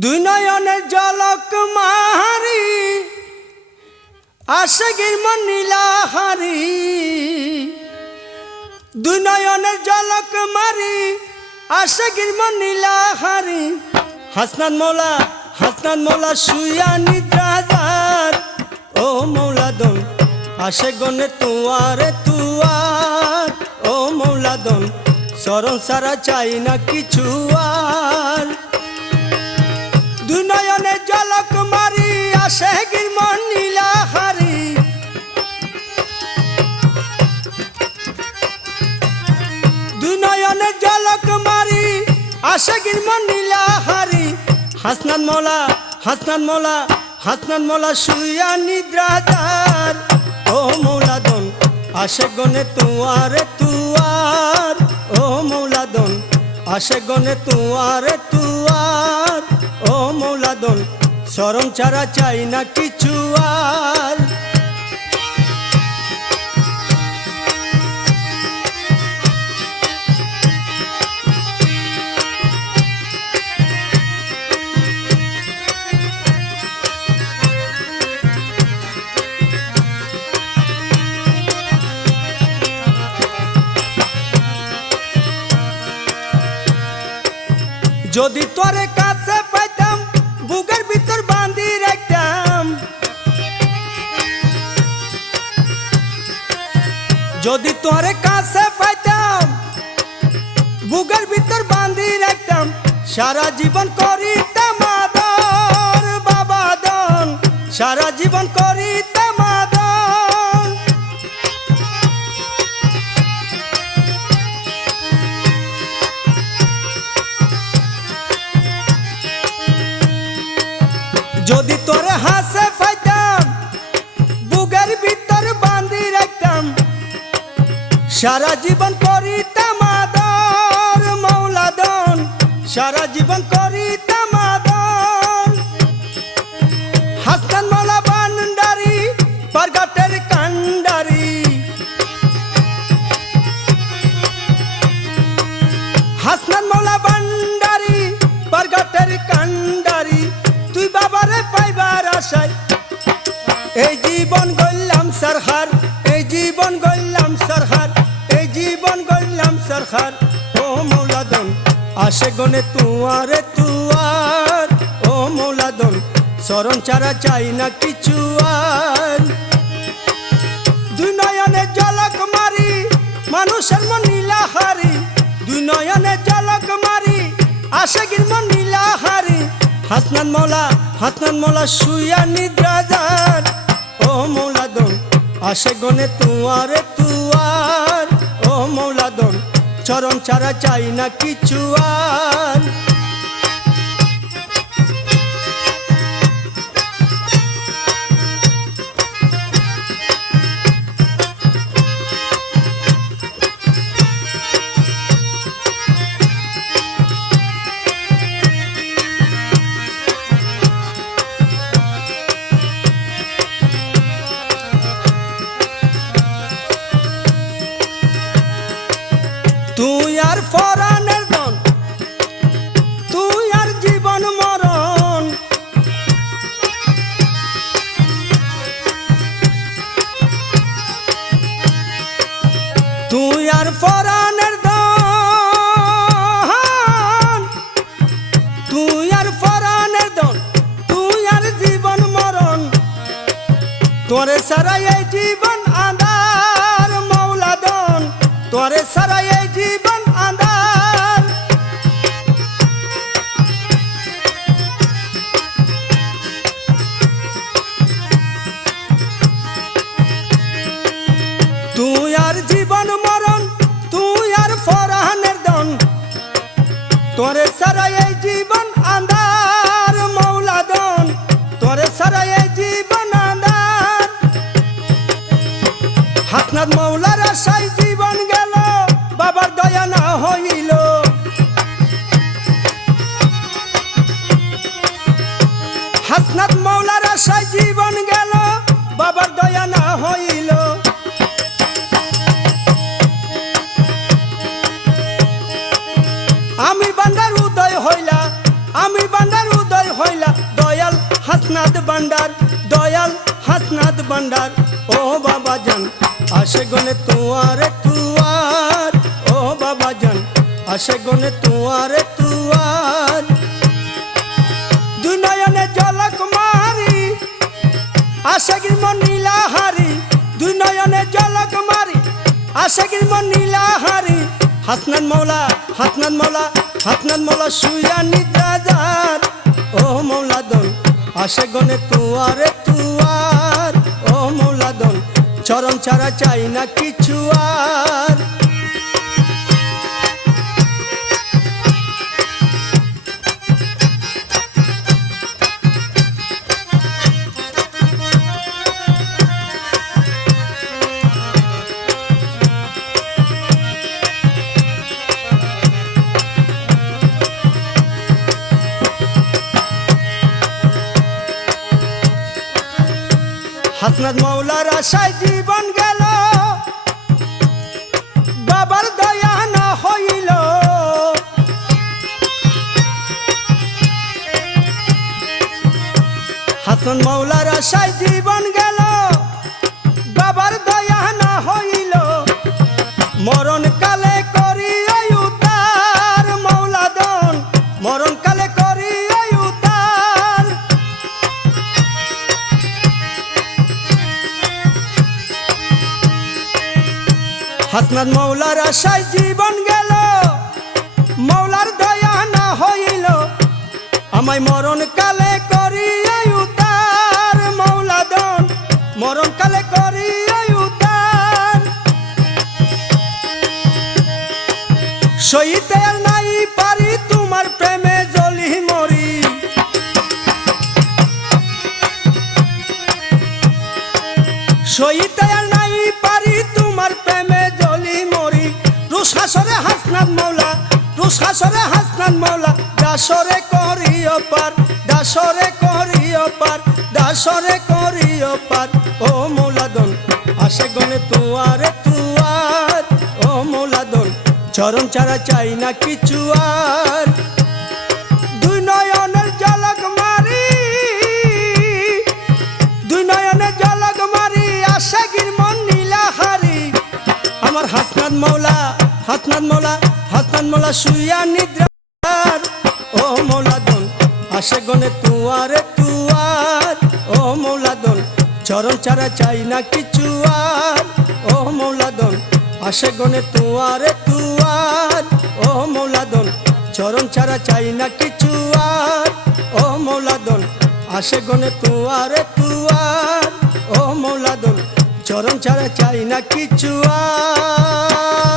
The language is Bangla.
দুই নয়নের জলক মাহারি আশিকের মন নীলাহারি। দুই নয়নের জলক মারি আশিকের মন নীলাহারি। হাসনাত মৌলা শুয়া নিদ্রাজার। ও মৌলা দন আশে গনে তুয়ারে তুয়ার। ও মৌলা দন চরণ সারা চাই না কিছু আর। দুই নয়নে জলক মারি আশিকের মন নীলাহারি। দুই নয়নে জলক মারি আশিকের মন নীলাহারি। হাসনাত মৌলা শুয়া নিদ্রাজার। ও মৌলা দন আশে গনে তুয়ারে তুয়ার। ও মৌলা দন আশে গনে তুয়ারে তুয়ার। ও মৌলা দন চরণ ছাড়া চাই না কিছু আর। যদি তোরে কাছে পাইতাম বুকের ভিতর বাঁধি রাখতাম। যদি তোরে কাছে পাইতাম বুকের ভিতর বাঁধি রাখতাম। সারা জীবন করিতাম আদর বাবা দন। সারা জীবন করিতাম আদর। যদি তোরে হাসে পাইতাম বুকের ভিতর বাঁধি রাখতাম। সারা জীবন করিতাম আদর মৌলা দন। সারা জীবন করিতাম আদর। হাসনাত মৌলা ভান্ডারি বরগাটের কান্ডারি। হাসনাত মৌলা ভান্ডারি বরগাটের কান্ডারি। তুই বাবারে পাইবার আশায় এই জীবন গড়লাম সরকার। এই জীবন গড়লাম সরকার। এই জীবন গড়লাম সরকার। ও মৌলা দন আশে গনে তুয়ারে তুয়ার। ও মৌলা দন চরণ ছাড়া চাই না কিছু আর। দুই নয়নে জলক মারি মানুষের মন নীলাহারি। দুই নয়নে জলক মারি আশিকের মন নীলাহারি। হাসনাত মৌলা শুয়া নিদ্রাজার। ও মৌলা দন আশে গনে তুয়ারে তুয়ার। ও মৌলা দন চরণ ছাড়া চাই না কিছু আর। তুই আর ফরানের দন তুই আর জীবন মরণ। তুই আর ফরানের দন তুই আর ফরানের দন তুই আর জীবন মরণ। তোরে সারা এই জীবন আঁধার মৌলা দন। তোরে সারা এই জীবন আঁধার। তুই আর জীবন মরণ তুই আর ফরহানের দন। তোরে সারা এই জীবন আঁধার মৌলা দন। তোরে সারা এই জীবন আঁধার। হাসনাত মৌলার আশায় জীবন গেল বাবার দয়া না হইল। হাসনাত মৌলার আশায় জীবন গেল বাবার দয়া না হইল। আমি বান্দার উদয় হইলা, আমি বান্দার উদয় হাসনাদ ভান্ডার দয়াল হাসনাদ ভান্ডার ও বাবা জান আসে গনে তুয়ারে তুয়ার ও বাবা জান আসে গনে তুয়ারে তুয়ার দুই নয়নে জলক মারি আসে গিরমন নীলাহারি দুই নয়নে জলক মারি আসে গিরমন নীলাহারি হাসনাদ মৌলা হাসনাদ মৌলা হাসনাদ মৌলা শুয়া নিদ্রাজার ও মৌলাদন আসে গনে তুয়ারে তুয়ার ও মৌলাদন চরণ ছাড়া চাই না কিছু আর হাসনাদ মৌলার আশায় জীবন গেল বাবার দয়া না হইল হাসনাদ মৌলার আশায় জীবন গেল বাবার দয়া না হইল মরণ কালে করি উদ্ধার মৌলাদন মরণ কালে করি উদ্ধার হাসনাদ মৌলার আশায় জীবন গেল মৌলার দয়া না হইল আমায় মরণ কালে করি উদ্ধার মৌলাদন মরণ কালে করি উদ্ধার সইতে আর নাই পারি তোমার প্রেমে জ্বলি মরি সইতে আর নাই পারি তোমার প্রেমে জ্বলি মরি রুশ হাসরে হাসনাদ মৌলা রুশ হাসরে হাসনাদ মৌলা দাসরে করি অপার দাসরে করি অপার দাসরে করি অপার ও মৌলাদন আসে গনে তুয়ারে তুয়ার ও মৌলাদন চরণ ছাড়া চাই না কিছু আর দুই নয়নের জলক মারি দুই নয়নের জলক মারি আসে গিরমন নীলাহারি আমার হাসনাদ মৌলা হাসনাদ মৌলা হাসনাদ মৌলা শুয়া নিদ্রার ও মৌলাদন আসে গনে তুয়ারে তুয়ার ও মৌলাদন চরণ ছাড়া চাই না কিছু আর ও মৌলাদন আসে গনে তুয়ারে তুয়ার ও মৌলাদন চরণ ছাড়া চাই না কিছু আর ও মৌলাদন আসে গনে তুয়ারে তুয়ার ও মৌলাদন চরণ ছাড়া চাই না কিছু আর